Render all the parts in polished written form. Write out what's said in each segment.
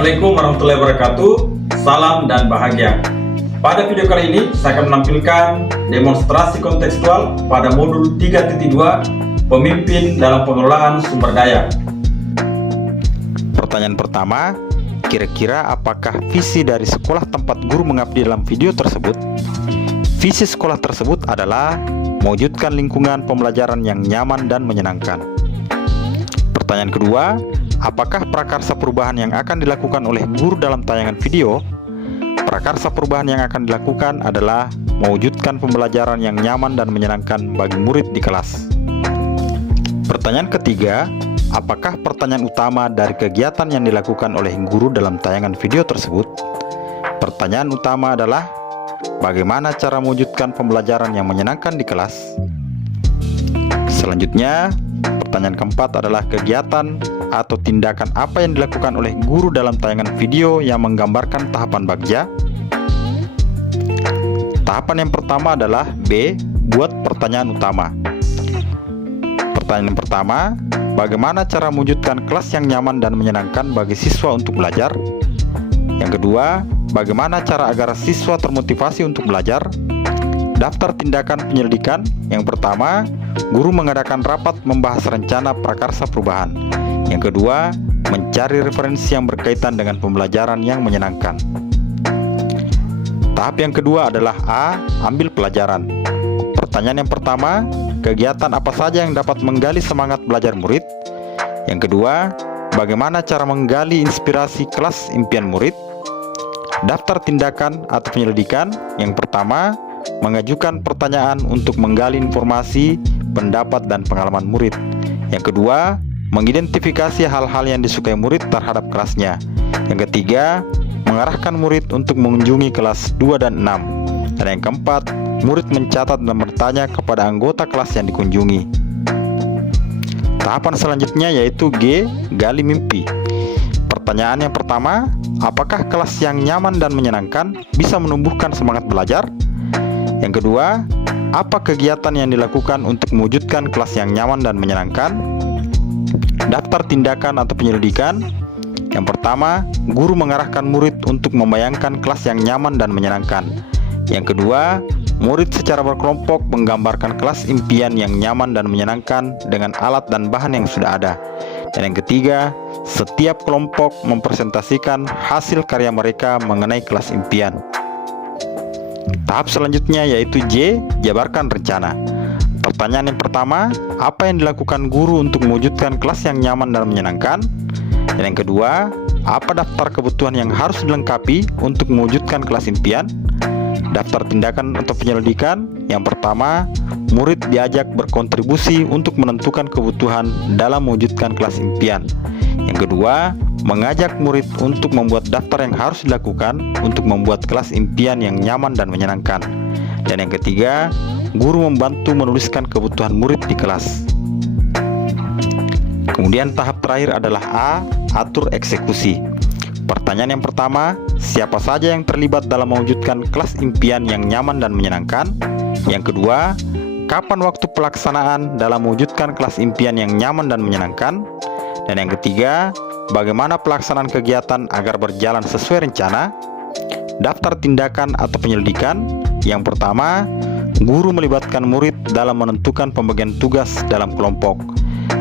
Assalamualaikum warahmatullahi wabarakatuh. Salam dan bahagia. Pada video kali ini saya akan menampilkan demonstrasi kontekstual pada modul 3.2 Pemimpin dalam pengelolaan sumber daya. Pertanyaan pertama, kira-kira apakah visi dari sekolah tempat guru mengabdi dalam video tersebut? Visi sekolah tersebut adalah mewujudkan lingkungan pembelajaran yang nyaman dan menyenangkan. Pertanyaan kedua, apakah prakarsa perubahan yang akan dilakukan oleh guru dalam tayangan video? Prakarsa perubahan yang akan dilakukan adalah mewujudkan pembelajaran yang nyaman dan menyenangkan bagi murid di kelas. Pertanyaan ketiga, apakah pertanyaan utama dari kegiatan yang dilakukan oleh guru dalam tayangan video tersebut? Pertanyaan utama adalah, bagaimana cara mewujudkan pembelajaran yang menyenangkan di kelas? Selanjutnya, pertanyaan keempat adalah kegiatan atau tindakan apa yang dilakukan oleh guru dalam tayangan video yang menggambarkan tahapan bagja. Tahapan yang pertama adalah B. Buat pertanyaan utama. Pertanyaan pertama, bagaimana cara mewujudkan kelas yang nyaman dan menyenangkan bagi siswa untuk belajar? Yang kedua, bagaimana cara agar siswa termotivasi untuk belajar? Daftar tindakan penyelidikan. Yang pertama, guru mengadakan rapat membahas rencana prakarsa perubahan. Yang kedua, mencari referensi yang berkaitan dengan pembelajaran yang menyenangkan. Tahap yang kedua adalah A. Ambil pelajaran. Pertanyaan yang pertama, kegiatan apa saja yang dapat menggali semangat belajar murid? Yang kedua, bagaimana cara menggali inspirasi kelas impian murid? Daftar tindakan atau penyelidikan. Yang pertama, mengajukan pertanyaan untuk menggali informasi, pendapat, dan pengalaman murid. Yang kedua, mengidentifikasi hal-hal yang disukai murid terhadap kelasnya. Yang ketiga, mengarahkan murid untuk mengunjungi kelas 2 dan 6. Dan yang keempat, murid mencatat dan bertanya kepada anggota kelas yang dikunjungi. Tahapan selanjutnya yaitu G. Gali mimpi. Pertanyaan yang pertama, apakah kelas yang nyaman dan menyenangkan bisa menumbuhkan semangat belajar? Yang kedua, apa kegiatan yang dilakukan untuk mewujudkan kelas yang nyaman dan menyenangkan? Daftar tindakan atau penyelidikan. Yang pertama, guru mengarahkan murid untuk membayangkan kelas yang nyaman dan menyenangkan. Yang kedua, murid secara berkelompok menggambarkan kelas impian yang nyaman dan menyenangkan dengan alat dan bahan yang sudah ada. Dan yang ketiga, setiap kelompok mempresentasikan hasil karya mereka mengenai kelas impian. Tahap selanjutnya yaitu J. Jabarkan rencana. Pertanyaan yang pertama, apa yang dilakukan guru untuk mewujudkan kelas yang nyaman dan menyenangkan? Dan yang kedua, apa daftar kebutuhan yang harus dilengkapi untuk mewujudkan kelas impian? Daftar tindakan atau penyelidikan. Yang pertama, murid diajak berkontribusi untuk menentukan kebutuhan dalam mewujudkan kelas impian. Yang kedua, mengajak murid untuk membuat daftar yang harus dilakukan untuk membuat kelas impian yang nyaman dan menyenangkan. Dan yang ketiga, guru membantu menuliskan kebutuhan murid di kelas. Kemudian tahap terakhir adalah A. Atur eksekusi. Pertanyaan yang pertama, siapa saja yang terlibat dalam mewujudkan kelas impian yang nyaman dan menyenangkan? Yang kedua, kapan waktu pelaksanaan dalam mewujudkan kelas impian yang nyaman dan menyenangkan? Dan yang ketiga, bagaimana pelaksanaan kegiatan agar berjalan sesuai rencana? Daftar tindakan atau penyelidikan. Yang pertama, guru melibatkan murid dalam menentukan pembagian tugas dalam kelompok.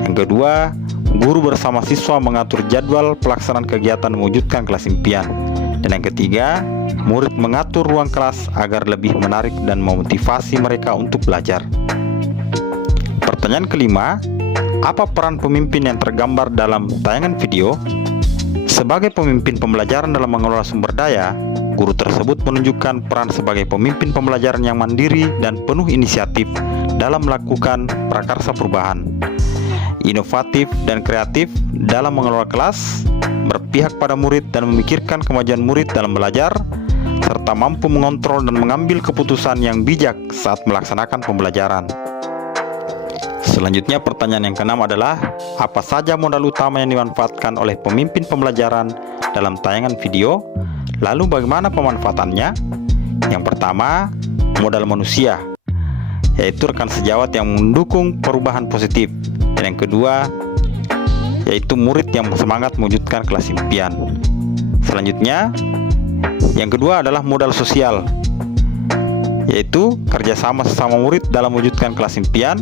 Yang kedua, guru bersama siswa mengatur jadwal pelaksanaan kegiatan mewujudkan kelas impian. Dan yang ketiga, murid mengatur ruang kelas agar lebih menarik dan memotivasi mereka untuk belajar. Pertanyaan kelima, apa peran pemimpin yang tergambar dalam tayangan video? Sebagai pemimpin pembelajaran dalam mengelola sumber daya, guru tersebut menunjukkan peran sebagai pemimpin pembelajaran yang mandiri dan penuh inisiatif dalam melakukan prakarsa perubahan, inovatif dan kreatif dalam mengelola kelas, berpihak pada murid dan memikirkan kemajuan murid dalam belajar, serta mampu mengontrol dan mengambil keputusan yang bijak saat melaksanakan pembelajaran. Selanjutnya pertanyaan yang keenam adalah, apa saja modal utama yang dimanfaatkan oleh pemimpin pembelajaran dalam tayangan video? Lalu bagaimana pemanfaatannya? Yang pertama, modal manusia, yaitu rekan sejawat yang mendukung perubahan positif. Dan yang kedua, yaitu murid yang semangat mewujudkan kelas impian. Selanjutnya, yang kedua adalah modal sosial, yaitu kerjasama sesama murid dalam mewujudkan kelas impian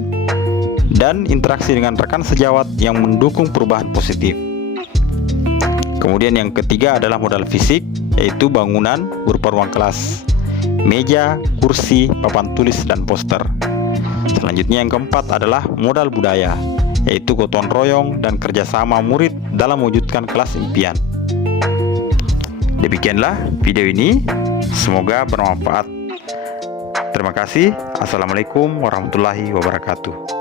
dan interaksi dengan rekan sejawat yang mendukung perubahan positif. Kemudian yang ketiga adalah modal fisik, yaitu bangunan berupa ruang kelas, meja, kursi, papan tulis, dan poster. Selanjutnya yang keempat adalah modal budaya, yaitu gotong royong dan kerjasama murid dalam mewujudkan kelas impian. Demikianlah video ini, semoga bermanfaat. Terima kasih. Assalamualaikum warahmatullahi wabarakatuh.